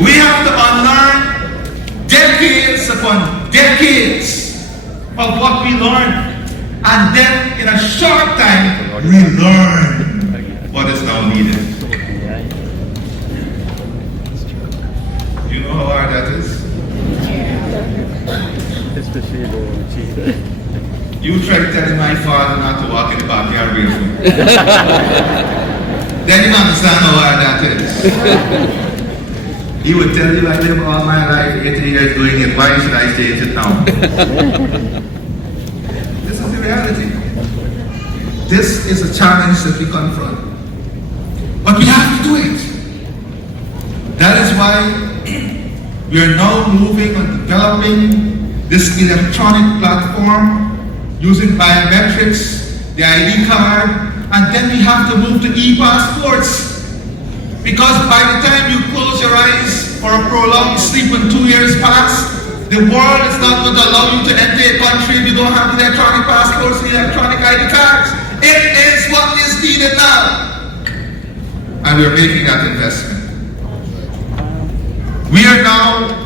We have to unlearn decades upon decades of what we learned, and then in a short time relearn what is now needed. You know how hard that is? You tried telling my father not to walk in the backyard barefoot. Then you understand how hard that is. He would tell you, I live all my life, 80 years doing it, why should I change it now? This is the reality. This is a challenge that we confront. But we have to do it. That is why we are now moving on developing this electronic platform using biometrics, the ID card, and then we have to move to e-passports. Because by the time you close your eyes for a prolonged sleep when 2 years pass, the world is not going to allow you to enter a country if you don't have electronic passports and electronic ID cards. It is what is needed now. And we're making that investment. We are now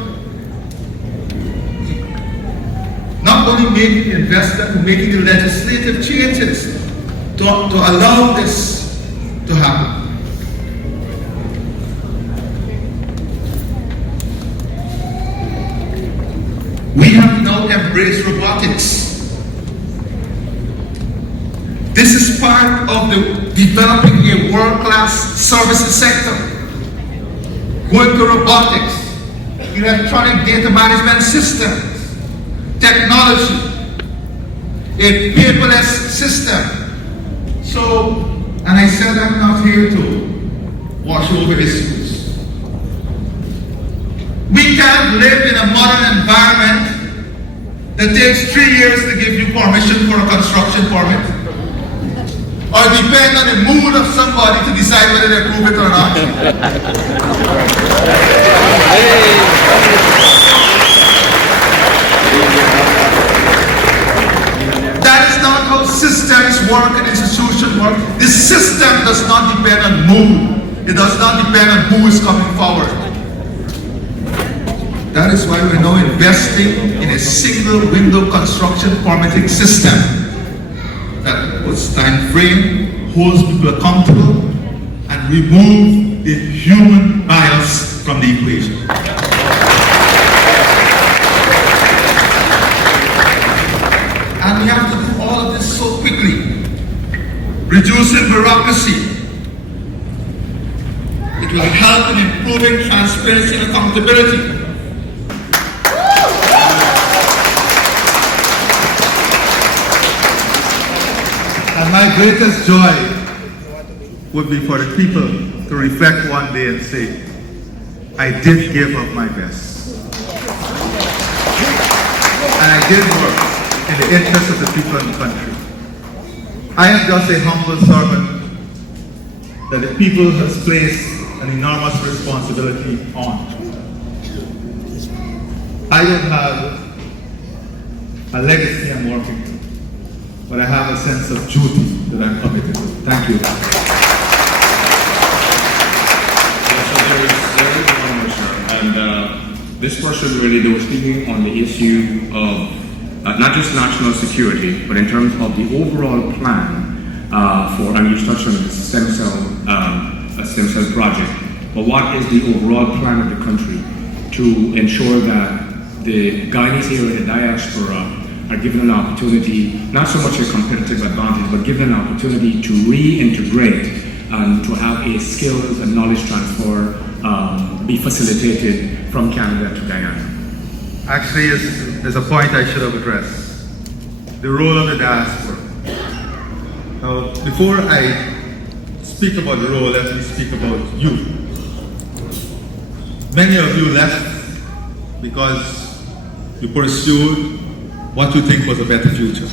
not only making the investment, but making the legislative changes to allow this to happen. We have now embraced robotics. This is part of developing a world-class services sector. Going to robotics, electronic data management systems, technology, a paperless system. So, and I said I'm not here to wash over issues. We can't live in a modern environment that takes 3 years to give you permission for a construction permit, or depend on the mood of somebody to decide whether they approve it or not. That is not how systems work and institutions work. The system does not depend on mood. It does not depend on who is coming forward. That is why we're now investing in a single window construction permitting system that puts time frame, holds people accountable, and remove the human bias from the equation. And we have to do all of this so quickly. Reducing bureaucracy. It will help in improving transparency and accountability. And my greatest joy would be for the people to reflect one day and say, I did give up my best. And I did work in the interest of the people in the country. I am just a humble servant that the people has placed an enormous responsibility on. I don't have a legacy I'm working to, but I have a sense of duty that I'm committed to. Thank you. And this person really was speaking on the issue of not just national security, but in terms of the overall plan for, and you touched on the stem cell project, but what is the overall plan of the country to ensure that the Guyanese here in the diaspora are given an opportunity, not so much a competitive advantage, but given an opportunity to reintegrate and to have a skills and knowledge transfer be facilitated from Canada to Guyana? Actually, there's a point I should have addressed. The role of the diaspora. Now, before I speak about the role, let me speak about you. Many of you left because you pursued what you think was a better future.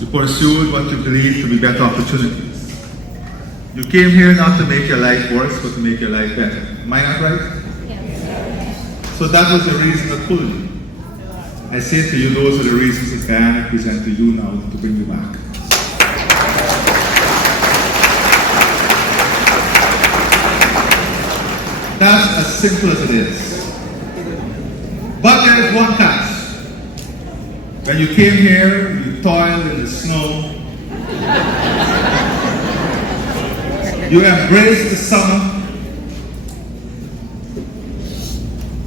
You pursued what you believe to be better opportunities. You came here not to make your life worse, but to make your life better. Am I not right? Yes. So that was the reason that pulled you. I say to you, those are the reasons that Guyana present to you now to bring you back. That's as simple as it is. But there is one catch. When you came here, you toiled in the snow. You embraced the summer.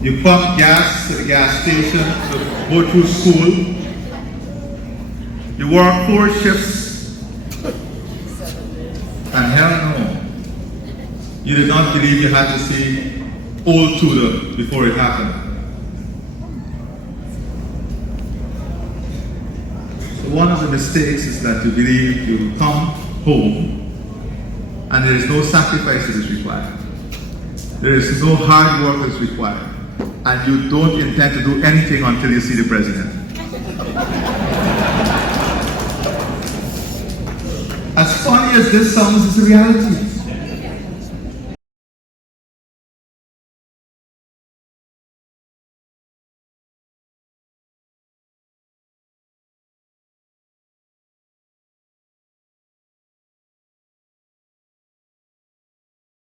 You pumped gas to the gas station to go through school. You worked 4 shifts. And hell no, you did not believe you had to see Old Tudor before it happened. So one of the mistakes is that you believe you will come home and there is no sacrifice that is required. There is no hard work that is required. And you don't intend to do anything until you see the president. As funny as this sounds, it's a reality.